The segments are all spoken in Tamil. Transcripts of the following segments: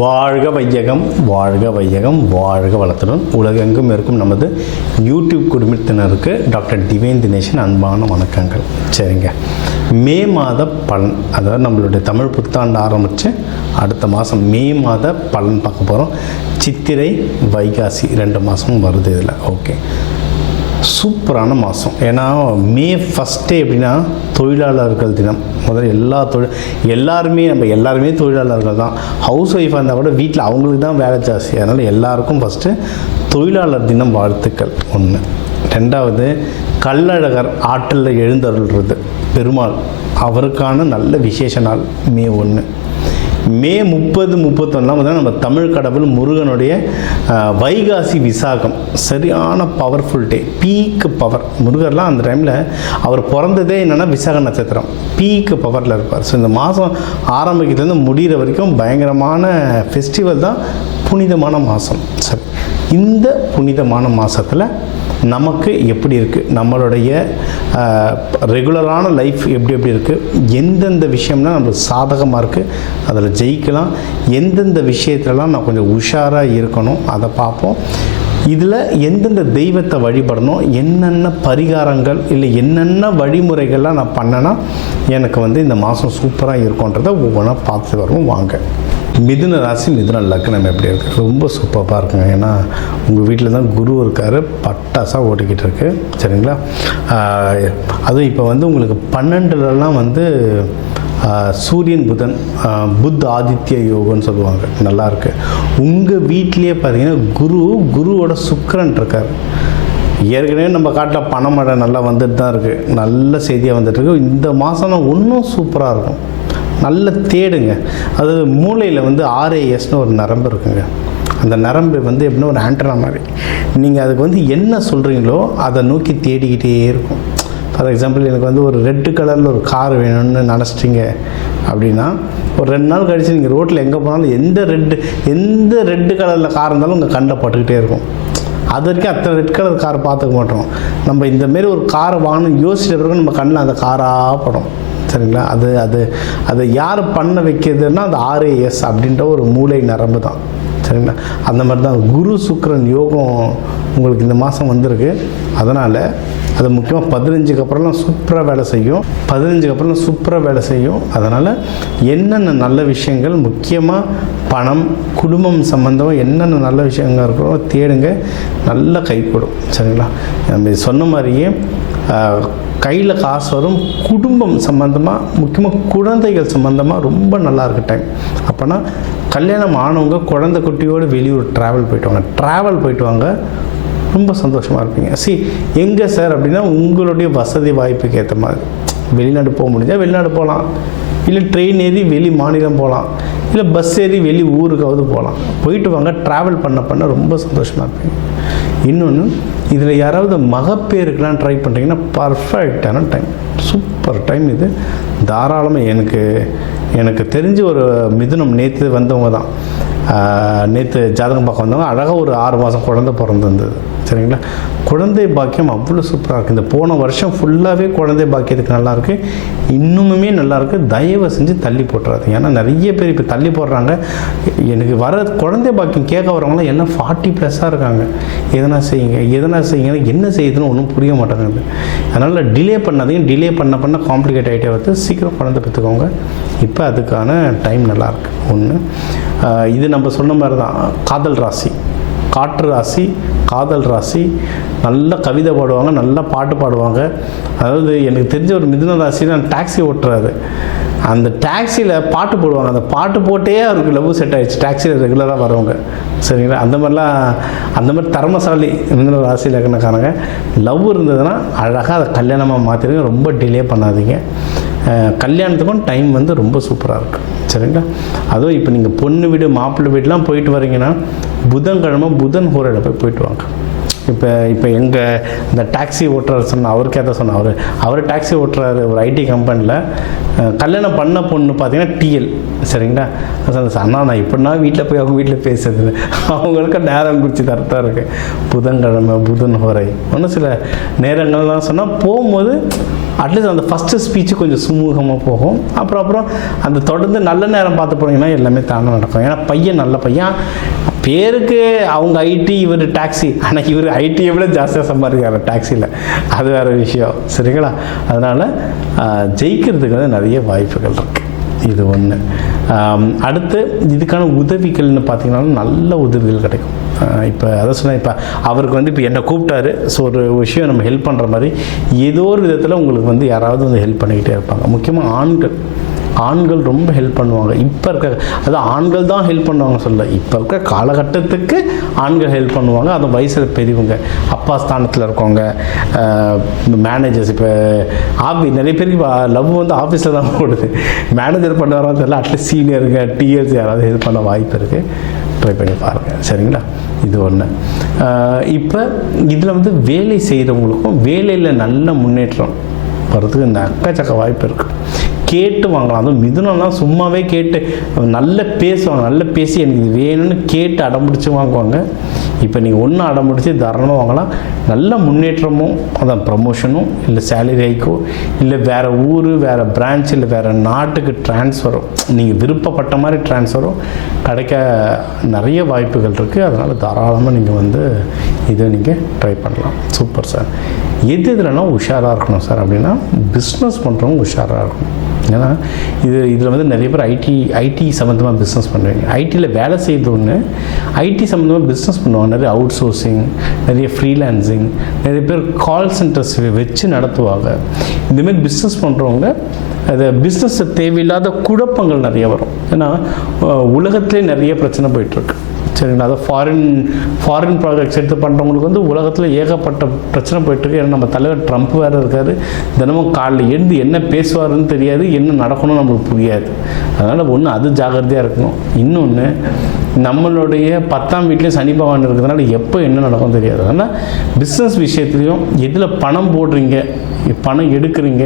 வாழ்க வையகம், வாழ்க வையகம், வாழ்க வளத்துடன் உலகெங்கும் இருக்கும் நமது யூடியூப் குடும்பத்தினருக்கு டாக்டர் டிவைன் தினேஷன் அன்பான வணக்கங்கள். சரிங்க, மே மாத பலன், அதாவது நம்மளுடைய தமிழ் புத்தாண்டு ஆரம்பித்து அடுத்த மாதம் மே மாத பலன் பார்க்க போகிறோம். சித்திரை வைகாசி 2 மாதமும் வருது இதில். ஓகே, சூப்பரான மாதம். ஏன்னா மே ஃபஸ்ட்டே எப்படின்னா தொழிலாளர்கள் தினம். முதல்ல எல்லாருமே தொழிலாளர்கள் தான். ஹவுஸ் ஒய்ஃபாக இருந்தால் கூட வீட்டில் அவங்களுக்கு தான் வேலை ஜாஸ்தி. அதனால் எல்லாருக்கும் ஃபஸ்ட்டு தொழிலாளர் தினம் வாழ்த்துக்கள் ஒன்று. ரெண்டாவது, கள்ளழகர் ஆற்றில் எழுந்தருள்றது பெருமாள், அவருக்கான நல்ல விசேஷ நாள் மே 1. மே 30, 31 நம்ம தமிழ் கடவுள் முருகனுடைய வைகாசி விசாகம், சரியான பவர்ஃபுல் டே, பீக்கு பவர். முருகர்லாம் அந்த டைமில் அவர் பிறந்ததே என்னென்னா விசாக நட்சத்திரம், பீக்கு பவரில் இருப்பார். ஸோ இந்த மாதம் ஆரம்பிக்கிறதுலேருந்து முடிகிற வரைக்கும் பயங்கரமான ஃபெஸ்டிவல் தான், புனிதமான மாதம். சரி, இந்த புனிதமான மாதத்தில் நமக்கு எப்படி இருக்குது, நம்மளுடைய ரெகுலரான லைஃப் எப்படி இருக்குது, எந்தெந்த விஷயம்னா நம்மளுக்கு சாதகமாக இருக்குது, அதில் ஜெயிக்கலாம், எந்தெந்த விஷயத்துலலாம் நான் கொஞ்சம் உஷாராக இருக்கணும் அதை பார்ப்போம். இதில் எந்தெந்த தெய்வத்தை வழிபடணும், என்னென்ன பரிகாரங்கள் இல்லை என்னென்ன வழிமுறைகள்லாம் நான் பண்ணேன்னா எனக்கு இந்த மாதம் சூப்பராக இருக்கும்ன்றதை ஒவ்வொன்றா பார்த்து வருவோம். வாங்க. மிதுன ராசி, மிதுன லக்னம் எப்படி இருக்குது? ரொம்ப சூப்பராக இருக்குங்க. ஏன்னா உங்கள் வீட்டில் தான் குரு இருக்கார், பட்டாசாக ஓட்டிக்கிட்டு இருக்கு. சரிங்களா? அதுவும் இப்போ உங்களுக்கு 12லலாம் சூரியன் புதன், புத் ஆதித்ய யோகம்னு சொல்லுவாங்க, நல்லாயிருக்கு. உங்கள் வீட்டிலே பார்த்தீங்கன்னா குருவோட சுக்கிரன் இருக்கார். ஏற்கனவே நம்ம காட்டில் பணமழை நல்லா வந்துட்டு தான் இருக்குது, நல்ல செய்தியாக வந்துட்டுருக்கு. இந்த மாதம் இன்னும் சூப்பராக இருக்கும். நல்ல தேடுங்க. அது மூளையில் RASன்னு ஒரு நரம்பு இருக்குங்க. அந்த நரம்பு எப்படின்னா ஒரு ஆண்டனா மாதிரி. நீங்கள் அதுக்கு என்ன சொல்கிறீங்களோ அதை நோக்கி தேடிக்கிட்டே இருக்கும். ஃபார் எக்ஸாம்பிள், எனக்கு ஒரு ரெட்டு கலரில் ஒரு கார் வேணும்னு நினச்சிட்டிங்க அப்படின்னா, ஒரு 2 நாள் கழித்து நீங்கள் ரோட்டில் எங்கே போனாலும் எந்த ரெட்டு கலரில் கார் இருந்தாலும் உங்கள் கண்ணில் பட்டுக்கிட்டே இருக்கும். அது வரைக்கும் அத்தனை ரெட் கலர் கார் பார்த்துக்க மாட்டோம். நம்ம இந்தமாரி ஒரு காரை வாங்கணும்னு யோசிச்ச பிறகு நம்ம கண்ணில் அந்த காராக படும். சரிங்களா? அது யார் பண்ண வைக்கிறதுன்னா அந்த RAS அப்படின்ற ஒரு மூளை நரம்பு தான். சரிங்களா? அந்த மாதிரி தான் குரு சுக்கிரன் யோகம் உங்களுக்கு இந்த மாதம் வந்திருக்கு. அதனால் அது முக்கியமாக 15க்கு அப்புறம்லாம் சூப்பராக வேலை செய்யும். அதனால் என்னென்ன நல்ல விஷயங்கள், முக்கியமாக பணம், குடும்பம் சம்மந்தமாக என்னென்ன நல்ல விஷயங்கள் இருக்கிறோ தேடுங்க, நல்லா கைப்படும். சரிங்களா? நம்ம சொன்ன மாதிரியே கையில் காசு வரும். குடும்பம் சம்மந்தமாக, முக்கியமாக குழந்தைகள் சம்மந்தமாக ரொம்ப நல்லா இருக்கு டைம். அப்போனா கல்யாணம் ஆனவங்க குழந்தை குட்டியோடு வெளியூர் ட்ராவல் போயிட்டு வாங்க, ரொம்ப சந்தோஷமாக இருப்பீங்க. எங்கே சார் அப்படின்னா, உங்களுடைய வசதி வாய்ப்புக்கு ஏற்ற மாதிரி வெளிநாடு போக முடிஞ்சால் வெளிநாடு போகலாம், இல்லை ட்ரெயின் ஏறி வெளி மாநிலம் போகலாம், இல்லை பஸ் ஏறி வெளி ஊருக்காவது போகலாம். போயிட்டு வாங்க, ட்ராவல் பண்ண ரொம்ப சந்தோஷமாக இருப்பீங்க. இன்னொன்று, இதில் யாராவது மகப்பேருக்கெலாம் ட்ரை பண்ணுறீங்கன்னா பர்ஃபெக்டான டைம், சூப்பர் டைம் இது. தாராளமாக எனக்கு தெரிஞ்ச ஒரு மிதுனம் நேற்று வந்தவங்க தான், நேற்று ஜாதகம் பார்க்க வந்தவங்க, அழகாக ஒரு 6 மாதம் குழந்தை பிறந்திருந்தது. சரிங்களா? குழந்தை பாக்கியம் அவ்வளோ சூப்பராக இருக்குது. இந்த போன வருஷம் ஃபுல்லாகவே குழந்தை பாக்கியத்துக்கு நல்லாயிருக்கு, இன்னுமுமே நல்லாயிருக்கு. தயவு செஞ்சு தள்ளி போட்டுறாதீங்க. ஏன்னா நிறைய பேர் இப்போ தள்ளி போடுறாங்க. எனக்கு வர குழந்தை பாக்கியம் கேட்க வரவங்களாம் எல்லாம் 40+ இருக்காங்க. எதனா செய்யுங்க, என்ன செய்யுதுன்னு ஒன்றும் புரிய மாட்டேங்குது. அதனால் டிலே பண்ணாதீங்க. டிலே பண்ண காம்ப்ளிகேட் ஆகிட்டே வந்து சீக்கிரம் குழந்தை பெற்றுக்கோங்க. இப்போ அதுக்கான டைம் நல்லாயிருக்கு. ஒன்று, இது நம்ம சொன்ன மாதிரி தான். காதல் ராசி, காற்று ராசி, காதல் ராசி, நல்ல கவிதை பாடுவாங்க, நல்ல பாட்டு பாடுவாங்க. அதாவது எனக்கு தெரிஞ்ச ஒரு மிதுன ராசியில் டாக்ஸி ஓட்டுறாரு, அந்த டாக்ஸியில் பாட்டு போடுவாங்க. அந்த பாட்டு போட்டே அவருக்கு லவ் செட் ஆகிடுச்சு, டாக்ஸியில் ரெகுலராக வரவங்க. சரிங்களா? அந்த மாதிரி திறமசாலி மிதுன ராசி லக்னக்காரங்க. லவ் இருந்ததுன்னா அழகாக அதை கல்யாணமாக மாற்றிடுங்க, ரொம்ப டிலே பண்ணாதீங்க. கல்யாணத்துக்கும் டைம் ரொம்ப சூப்பராக இருக்குது. சரிங்களா? அதுவும் இப்போ நீங்கள் பொண்ணு வீடு மாப்பிள்ளை வீடுலாம் போயிட்டு வரீங்கன்னா புதன்கிழமை புதன் ஹோரையில் போயிட்டு வாங்க. இப்போ எங்கள் இந்த டாக்ஸி ஓட்டுறாரு சொன்னால் அவருக்கே தான் சொன்னேன். அவர் டாக்ஸி ஓட்டுறாரு ஒரு IT கம்பெனியில். கல்யாணம் பண்ண பொண்ணு பார்த்தீங்கன்னா TL. சரிங்களா? அண்ணா நான் இப்படின்னா வீட்டில் போய் அவங்க வீட்டில் பேசுறது, அவங்களுக்கு நேரம் குறித்து தரத்தான் இருக்குது. புதன்கிழமை புதன் ஹோரை ஒன்றும் சில நேரங்கள்லாம் சொன்னால் போகும்போது அட்லீஸ்ட் அந்த ஃபஸ்ட்டு ஸ்பீச்சு கொஞ்சம் சுமூகமாக போகும். அப்புறம் அந்த தொடர்ந்து நல்ல நேரம் பார்த்து போனீங்கன்னா எல்லாமே தானே நடக்கும். ஏன்னா பையன் நல்ல பையன், பேருக்கு அவங்க ஐடி, இவர் டாக்ஸி. ஆனால் இவர் ஐடியை விட ஜாஸ்தியாக சம்பாதிக்கிறார் டாக்ஸியில், அது வேறு விஷயம். சரிங்களா? அதனால் ஜெயிக்கிறதுக்கு வந்து நிறைய வாய்ப்புகள் இருக்குது. இது ஒன்று. அடுத்து இதுக்கான உதவிகள்னு பார்த்தீங்கன்னா நல்ல உதவிகள் கிடைக்கும். இப்போ அதை சொன்னால், இப்போ அவருக்கு வந்து இப்போ என்னை கூப்பிட்டாரு, ஸோ ஒரு விஷயம் நம்ம ஹெல்ப் பண்ணுற மாதிரி ஏதோ ஒரு விதத்தில் உங்களுக்கு வந்து யாராவது வந்து ஹெல்ப் பண்ணிக்கிட்டே இருப்பாங்க. முக்கியமாக ஆண்கள் ரொம்ப ஹெல்ப் பண்ணுவாங்க. இப்போ இருக்க, அதான் ஆண்கள் தான் ஹெல்ப் பண்ணுவாங்க சொல்ல, இப்போ இருக்க காலகட்டத்துக்கு ஆண்கள் ஹெல்ப் பண்ணுவாங்க. அது வயசில் பெரியவங்க, அப்பா ஸ்தானத்தில் இருக்கவங்க, மேனேஜர்ஸ். இப்போ நிறைய பேருக்கு லவ் வந்து ஆஃபீஸில் தான் போடுது. மேனேஜர் பண்ணுவாரோ தெரியல, அட்லீஸ்ட் சீனியருங்க, டிஎல்சி யாராவது ஹெல்ப் பண்ண வாய்ப்பு இருக்குது. ட்ரை பண்ணி பாருங்கள். சரிங்களா? இது ஒன்று. இப்போ இதில் வந்து வேலை செய்கிறவங்களுக்கும் வேலையில் நல்ல முன்னேற்றம் வர்றதுக்கு இந்த அக்கச்சக்க வாய்ப்பு இருக்குது. கேட்டு வாங்கலாம். அதுவும் மிதுனம்லாம் சும்மாவே கேட்டு நல்ல பேசுவாங்க. நல்ல பேசி எனக்கு இது வேணும்னு கேட்டு அடம்பிடிச்சு வாங்குவாங்க. இப்போ நீங்கள் ஒன்று அடம்பிடிச்சு தாராளமாக வாங்கலாம். நல்ல முன்னேற்றமும், அதான் ப்ரமோஷனும், இல்லை சேலரி ஹைக்கோ, இல்லை வேறு ஊர், வேறு பிரான்ச், இல்லை வேறு நாட்டுக்கு ட்ரான்ஸ்ஃபரும், நீங்கள் விருப்பப்பட்ட மாதிரி ட்ரான்ஸ்ஃபரும் கிடைக்க நிறைய வாய்ப்புகள் இருக்குது. அதனால் தாராளமாக நீங்கள் வந்து இதை நீங்கள் ட்ரை பண்ணலாம். Super sir. எதுலனா உஷாராக இருக்கணும் சார் அப்படின்னா, பிஸ்னஸ் பண்ணுறவங்க உஷாராக இருக்கணும். ஏன்னா இதில் வந்து நிறைய பேர் ஐடி சம்மந்தமாக பிஸ்னஸ் பண்ணுவீங்க. ஐடியில் வேலை செய்கிறது ஒன்று, ஐடி சம்மந்தமாக பிஸ்னஸ் பண்ணுவாங்க. நிறைய அவுட் சோர்சிங், நிறைய ஃப்ரீலான்சிங், நிறைய பேர் கால் சென்டர்ஸ் வச்சு நடத்துவாங்க. இந்தமாரி பிஸ்னஸ் பண்ணுறவங்க அது பிஸ்னஸ் தேவையில்லாத குழப்பங்கள் நிறைய வரும். ஏன்னா உலகத்திலே நிறைய பிரச்சனை போயிட்டுருக்கு. சரிங்களா? அதை ஃபாரின் ப்ராஜெக்ட்ஸ் எடுத்து பண்ணுறவங்களுக்கு வந்து உலகத்தில் ஏகப்பட்ட பிரச்சனை போயிட்டுருக்கு. ஏன்னா நம்ம தலைவர் ட்ரம்ப் வேறு இருக்கார். தினமும் காலையில் எழுந்து என்ன பேசுவாருன்னு தெரியாது, என்ன நடக்கணும்னு நம்மளுக்கு புரியாது. அதனால் ஒன்று அது ஜாகிரதையாக இருக்கணும். இன்னொன்று, நம்மளுடைய 10ஆம் வீட்லேயும் சனி பகவான் இருக்கிறதுனால எப்போ என்ன நடக்கும் தெரியாது. அதனால் பிஸ்னஸ் விஷயத்துலையும் எதில் பணம் போடுறீங்க, பணம் எடுக்கிறீங்க,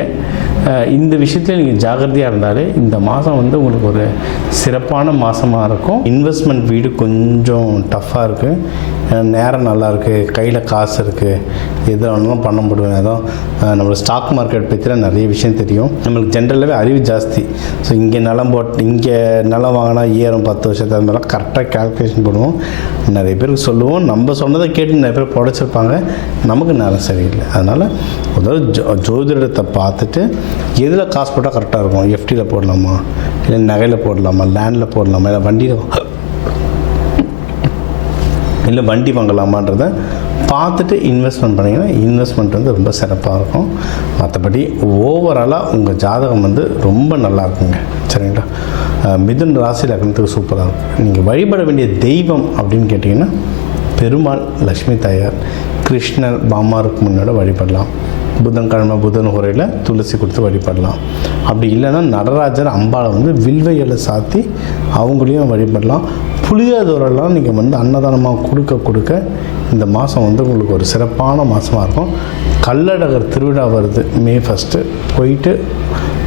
இந்த விஷயத்தில் நீங்கள் ஜாகிரதையாக இருந்தாலே இந்த மாதம் வந்து உங்களுக்கு ஒரு சிறப்பான மாதமாக இருக்கும். இன்வெஸ்ட்மெண்ட் வீடு கொஞ்சம் டஃப்பாக இருக்குது. நேரம் நல்லா இருக்குது, கையில் காசு இருக்குது, எது வேணாலும் பண்ண முடியும். அதான் நம்மளோட ஸ்டாக் மார்க்கெட் பற்றிலாம் நிறைய விஷயம் தெரியும். நம்மளுக்கு ஜென்ரலாகவே அறிவு ஜாஸ்தி. ஸோ இங்கே நிலம் வாங்கினா ஏறும் 10 வருஷத்துக்கு, அது மாதிரிலாம் கரெக்டாக கால்குலேஷன் பண்ணுவோம். நிறைய பேருக்கு சொல்லுவோம், நம்ம சொன்னதை கேட்டு நிறைய பேர் புடைச்சிருப்பாங்க. நமக்கு நேரம் சரியில்லை. அதனால் முதல்ல ஜோதிடத்தை பார்த்துட்டு எதில் காசு போட்டால் கரெக்டாக இருக்கும், எஃப்டியில் போடலாமா, இல்லை நகையில் போடலாமா, லேண்டில் போடலாமா, இல்லை வண்டி வாங்கலாமான்றதை பார்த்துட்டு இன்வெஸ்ட்மெண்ட் பண்ணிங்கன்னா இன்வெஸ்ட்மெண்ட் வந்து ரொம்ப சிறப்பாக இருக்கும். மற்றபடி ஓவராலாக உங்கள் ஜாதகம் வந்து ரொம்ப நல்லா இருக்குங்க. சரிங்களா? மிதுன் ராசி லக்னத்துக்கு சூப்பராக இருக்கும். நீங்கள் வழிபட வேண்டிய தெய்வம் அப்படின்னு கேட்டிங்கன்னா பெருமாள், லக்ஷ்மி தாயார், கிருஷ்ணர், பாமாருக்கு முன்னோட வழிபடலாம். புதன்கிழமை புதன் உரையில் துளசி கொடுத்து வழிபடலாம். அப்படி இல்லைன்னா நடராஜர், அம்பாளை வந்து வில்வ இலை சாத்தி அவங்களையும் வழிபடலாம். புளியாதோரெல்லாம் நீங்கள் வந்து அன்னதானமாக கொடுக்க இந்த மாதம் வந்து உங்களுக்கு ஒரு சிறப்பான மாதமாக இருக்கும். கள்ளழகர் திருவிழா வருது May 1. போயிட்டு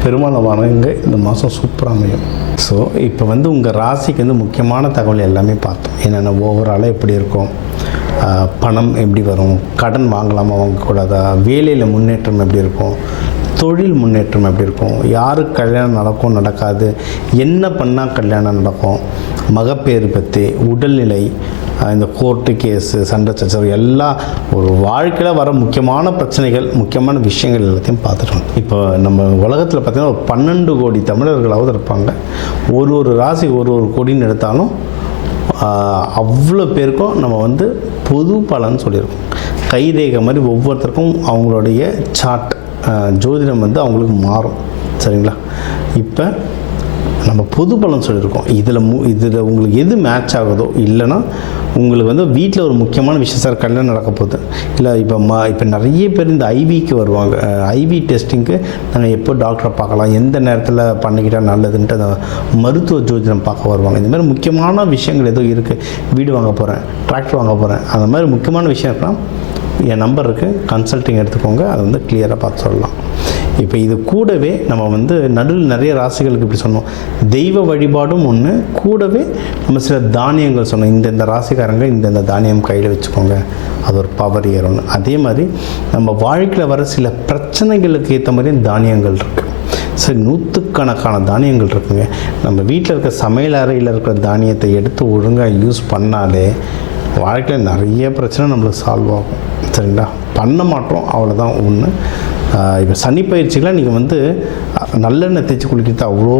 பெருமாளை வணங்க இந்த மாதம் சூப்பராக அமையும். ஸோ இப்போ வந்து உங்கள் ராசிக்கு வந்து முக்கியமான தகவல் எல்லாமே பார்த்தோம். என்னென்ன ஓவராலாக எப்படி இருக்கும், பணம் எப்படி வரும், கடன் வாங்கலாமா வாங்கக்கூடாதா, வேலையில் முன்னேற்றம் எப்படி இருக்கும், தொழில் முன்னேற்றம் எப்படி இருக்கும், யாருக்கு கல்யாணம் நடக்கும் நடக்காது, என்ன பண்ணால் கல்யாணம் நடக்கும், மகப்பேறு பற்றி, உடல்நிலை, இந்த கோர்ட்டு கேஸு, சண்டை சச்சரவு, எல்லாம் ஒரு வாழ்க்கையில் வர முக்கியமான பிரச்சனைகள், முக்கியமான விஷயங்கள் எல்லாத்தையும் பார்த்துட்டோம். இப்போ நம்ம உலகத்தில் பார்த்திங்கன்னா ஒரு 12 கோடி தமிழர்களாவது இருப்பாங்க. ஒரு ராசி ஒரு கோடின்னு எடுத்தாலும் அவ்வளோ பேருக்கும் நம்ம வந்து பொது பலன் சொல்லியிருக்கோம். கைரேகை மாதிரி ஒவ்வொருத்தருக்கும் அவங்களுடைய சார்ட், ஜோதிடம் வந்து அவங்களுக்கு மாறும். சரிங்களா? இப்போ நம்ம பொது பலன் சொல்லியிருக்கோம். இதில் உங்களுக்கு எது மேட்ச் ஆகுதோ, இல்லைன்னா உங்களுக்கு வந்து வீட்டில் ஒரு முக்கியமான விஷயம், சார் கல்யாணம் நடக்க போகுது, இல்லை இப்போ நிறைய பேர் இந்த ஐவிக்கு வருவாங்க. ஐவி டெஸ்டிங்க்கு நாங்கள் எப்போ டாக்டரை பார்க்கலாம், எந்த நேரத்தில் பண்ணிக்கிட்டால் நல்லதுன்ட்டு அந்த மருத்துவ ஜோதிடம் பார்க்க வருவாங்க. இந்த மாதிரி முக்கியமான விஷயங்கள் ஏதோ இருக்குது, வீடு வாங்க போகிறேன், டிராக்டர் வாங்க போகிறேன், அந்த மாதிரி முக்கியமான விஷயம் இருக்குன்னா என் நம்பர் இருக்குது, கன்சல்ட்டிங் எடுத்துக்கோங்க. அது வந்து கிளியராக பார்த்து சொல்லலாம். இப்போ இது கூடவே நம்ம வந்து நடுவில் நிறைய ராசிகளுக்கு இப்படி சொன்னோம், தெய்வ வழிபாடும் ஒன்று, கூடவே நம்ம சில தானியங்கள் சொன்னோம். இந்த ராசிக்காரங்க இந்த தானியம் கையில் வச்சுக்கோங்க, அது ஒரு பவர் ஏறும்னு. அதே மாதிரி நம்ம வாழ்க்கையில் வர சில பிரச்சனைகளுக்கு ஏற்ற மாதிரி தானியங்கள் இருக்குது. சரி, நூற்றுக்கணக்கான தானியங்கள் இருக்குங்க. நம்ம வீட்டில் இருக்க சமையல் அறையில் இருக்கிற தானியத்தை எடுத்து ஒழுங்காக யூஸ் பண்ணாலே வாழ்க்கையில் நிறைய பிரச்சனை நம்மளுக்கு சால்வ் ஆகும். சரிங்களா? பண்ண மாட்டோம், அவ்வளோதான் ஒன்று. இப்போ சனி பயிற்சிகளாக நீங்கள் வந்து நல்லெண்ணெய் தேய்ச்சி குளிக்கிறது அவ்வளோ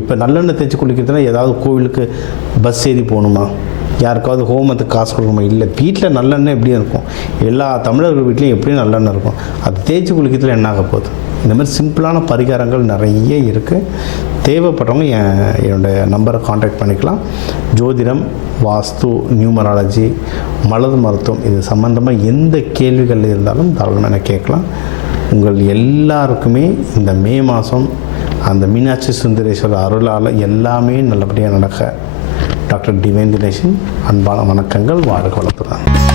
இப்போ நல்லெண்ணெய் தேய்ச்சி குளிக்கிறதுனா ஏதாவது கோவிலுக்கு பஸ் ஏறி போகணுமா, யாருக்காவது ஹோமத்துக்கு காசு கொடுக்கணுமா? இல்லை, வீட்டில் நல்லெண்ணெய் எப்படியும் இருக்கும். எல்லா தமிழர்கள் வீட்லேயும் எப்படியும் நல்லெண்ணெய் இருக்கும். அது தேய்ச்சி குளிக்கிறதுல என்ன ஆக போகுது? இந்த மாதிரி சிம்பிளான பரிகாரங்கள் நிறைய இருக்குது. தேவைப்படுறவங்க என்னோடய நம்பரை காண்டாக்ட் பண்ணிக்கலாம். ஜோதிடம், வாஸ்து, நியூமராலஜி, மலர் மருத்துவம் இது சம்மந்தமாக எந்த கேள்விகள் இருந்தாலும் தாராளமாக எனக்கு கேட்கலாம். உங்கள் எல்லாருக்குமே இந்த மே மாதம் அந்த மீனாட்சி சுந்தரேஸ்வரர் அருளால் எல்லாமே நல்லபடியாக நடக்க டாக்டர் டிவைன் தினேஷன் அன்பான வணக்கங்கள். வாழ்க வளத்துடன்.